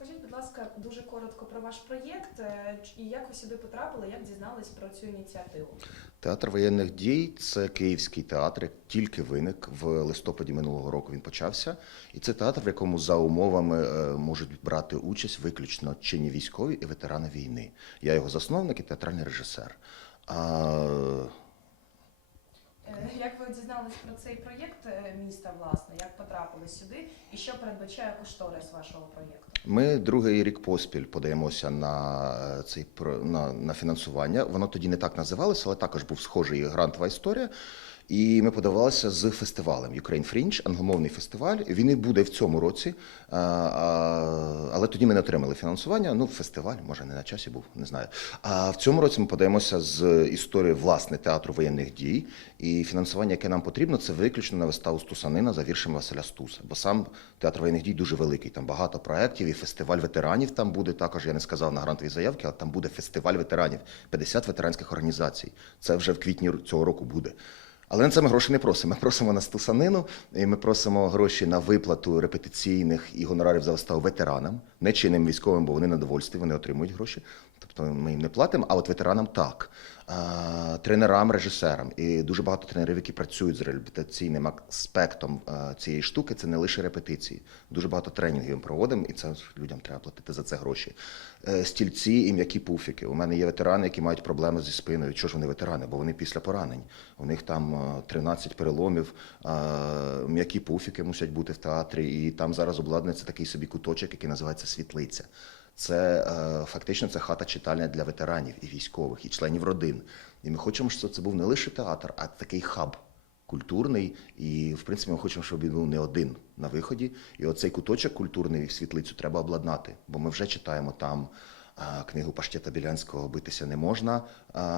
Розкажіть, будь ласка, дуже коротко про ваш проєкт е, і як ви сюди потрапили, як дізнались про цю ініціативу? Театр воєнних дій це київський театр, як тільки виник в листопаді минулого року. Він почався, і це театр, в якому за умовами е, можуть брати участь виключно чинні військові і ветерани війни. Я його засновник і театральний режисер. А, Як ви дізнались про цей проєкт е, міста, власне, як потрапили сюди, і що передбачає кошторис вашого проєкту? Ми другий рік поспіль подаємося на е, цей на, на фінансування. Воно тоді не так називалося, але також був схожий грантова історія. І ми подавалися з фестивалем Ukraine Fringe, англомовний фестиваль. Він і буде в цьому році, але тоді ми не отримали фінансування. Ну, фестиваль, може, не на часі був, не знаю. А в цьому році ми подаємося з історією власне театру воєнних дій. І фінансування, яке нам потрібно, це виключно на виставу Стусанина за віршами Василя Стуса. Бо сам театр воєнних дій дуже великий. Там багато проєктів, і фестиваль ветеранів там буде. Також я не сказав на грантовій заявці, але там буде фестиваль ветеранів, 50 ветеранських організацій. Це вже в квітні цього року буде. Але на це ми гроші не просимо. Ми просимо на стусанину, і ми просимо гроші на виплату репетиційних і гонорарів за виставу ветеранам, не чинним військовим, бо вони на довольстві, вони отримують гроші. Тобто ми їм не платимо, а от ветеранам так. А, тренерам, режисерам. І дуже багато тренерів, які працюють з реабілітаційним аспектом цієї штуки, це не лише репетиції. Дуже багато тренінгів ми проводимо, і це людям треба платити за це гроші. Е, Стільці і м'які пуфіки. У мене є ветерани, які мають проблеми зі спиною. Чого ж вони ветерани? Бо вони після поранень. У них там е, 13 переломів, е, м'які пуфіки мусять бути в театрі, і там зараз обладнується такий собі куточок, який називається світлиця. Це е, фактично це хата читальня для ветеранів і військових, і членів родин. І ми хочемо, щоб це був не лише театр, а такий хаб культурний. І, в принципі, ми хочемо, щоб він був не один на виході. І оцей куточок культурний в світлицю треба обладнати, бо ми вже читаємо там. Книгу Паштета Білянського битися не можна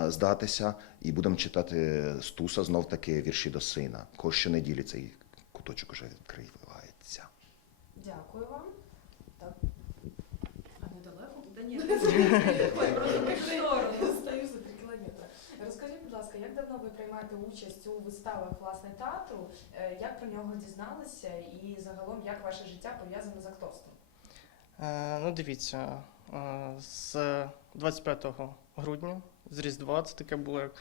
здатися, і будемо читати Стуса знов таки вірші до сина. Кож щонеділі цей куточок уже відкривається. Дякую вам. Так. А недалеко? Да ні, просто так сторону, стою за три кілометри. Розкажіть, будь ласка, як давно ви приймаєте участь у виставах власне театру? Е, Як про нього дізналися і загалом як ваше життя пов'язане з акторством? Е, Ну, дивіться, е, з 25 грудня, з Різдва, це таке було як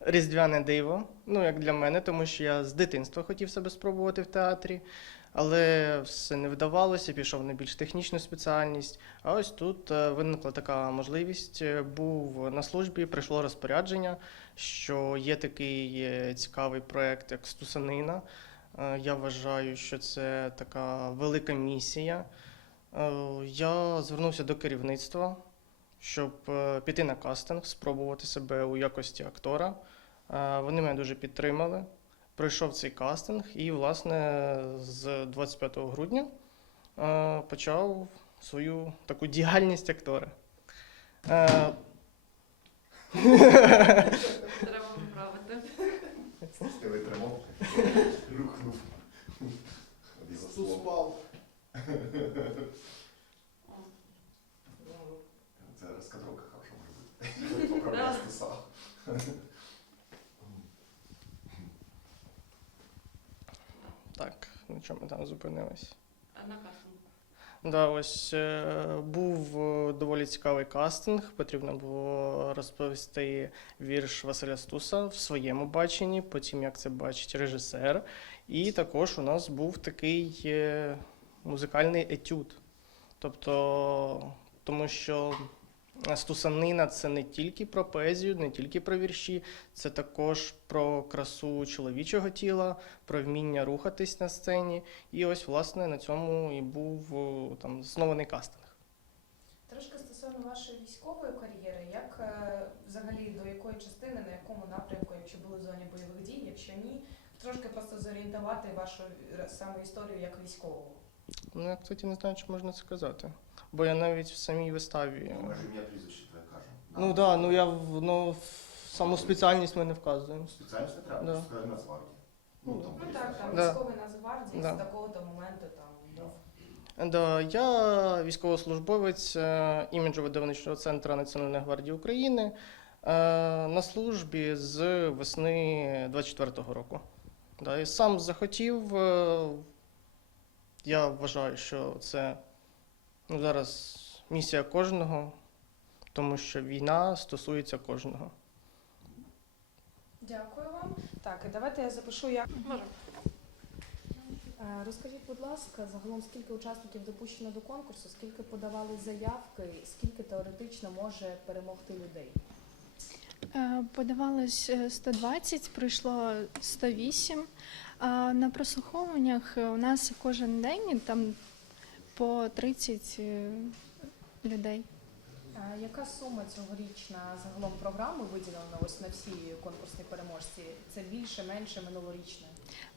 різдвяне диво. Ну, як для мене, тому що я з дитинства хотів себе спробувати в театрі, але все не вдавалося, пішов на більш технічну спеціальність. А ось тут е, виникла така можливість. Е, Був на службі, прийшло розпорядження, що є такий е, цікавий проект, як Стусанина. Я вважаю, що це така велика місія. Я звернувся до керівництва, щоб піти на кастинг, спробувати себе у якості актора. Вони мене дуже підтримали. Пройшов цей кастинг і, власне, з 25 грудня е, почав свою таку діяльність актора. Е, треба виправити. Ти витримав, рухнув. Суспав. Це розкадровка хороша може бути. Поправляй Стуса. Чому ми там зупинились? А на кастингу. Да, ось е, був е, доволі цікавий кастинг. Потрібно було розповісти вірш Василя Стуса в своєму баченні, потім як це бачить режисер. І також у нас був такий е, музикальний етюд. Тобто, тому що Стусанина це не тільки про поезію, не тільки про вірші, це також про красу чоловічого тіла, про вміння рухатись на сцені. І ось, власне, на цьому і був там заснований кастинг. Трошки стосовно вашої військової кар'єри, як е, взагалі до якої частини, на якому напрямку, якщо були в зоні бойових дій, якщо ні, трошки просто зорієнтувати вашу е, саме історію як військового. Ну, я, кстати, не знаю, чи можна це казати. Бо я навіть в самій виставі. Ми ж ім'я прізвище твоє кажемо. Ну так, да, ну я в ну, в саму спеціальність ми не вказуємо. Спеціальність не треба, Да. скажи Нацгвардії. Ну, там Ну так, там Да. військовий Нацгвардії Да. з такого-то моменту там був. Да, я військовослужбовець е, іміджово-видавничого центру Національної гвардії України е, на службі з весни 24-го року. Да, і сам захотів. е, Я вважаю, що це Ну, зараз місія кожного, тому що війна стосується кожного. Дякую вам. Так, давайте я запишу як. Можемо. Е, Розкажіть, будь ласка, загалом скільки учасників допущено до конкурсу, скільки подавали заявки, скільки теоретично може перемогти людей? Е, Подавалось е, 120, пройшло 108. А на прослуховуваннях е, у нас кожен день там по 30 е, людей. Яка сума цьогорічна загалом програми виділена ось на всі конкурсні переможці? Це більше, менше минулорічної?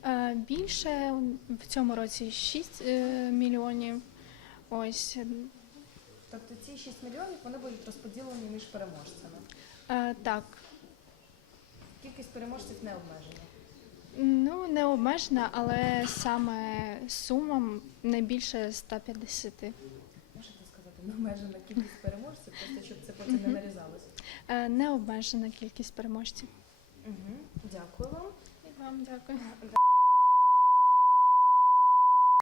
Е, Більше в цьому році 6 е, мільйонів. Ось Тобто ці 6 мільйонів вони будуть розподілені між переможцями. так. Кількість переможців не обмежена. Ну, не обмежена, але саме сума не більше 150. Можете сказати, не обмежена кількість переможців, просто щоб це потім не Мгм. нарізалося. Е, Не обмежена кількість переможців. Дякую вам. І вам дякую.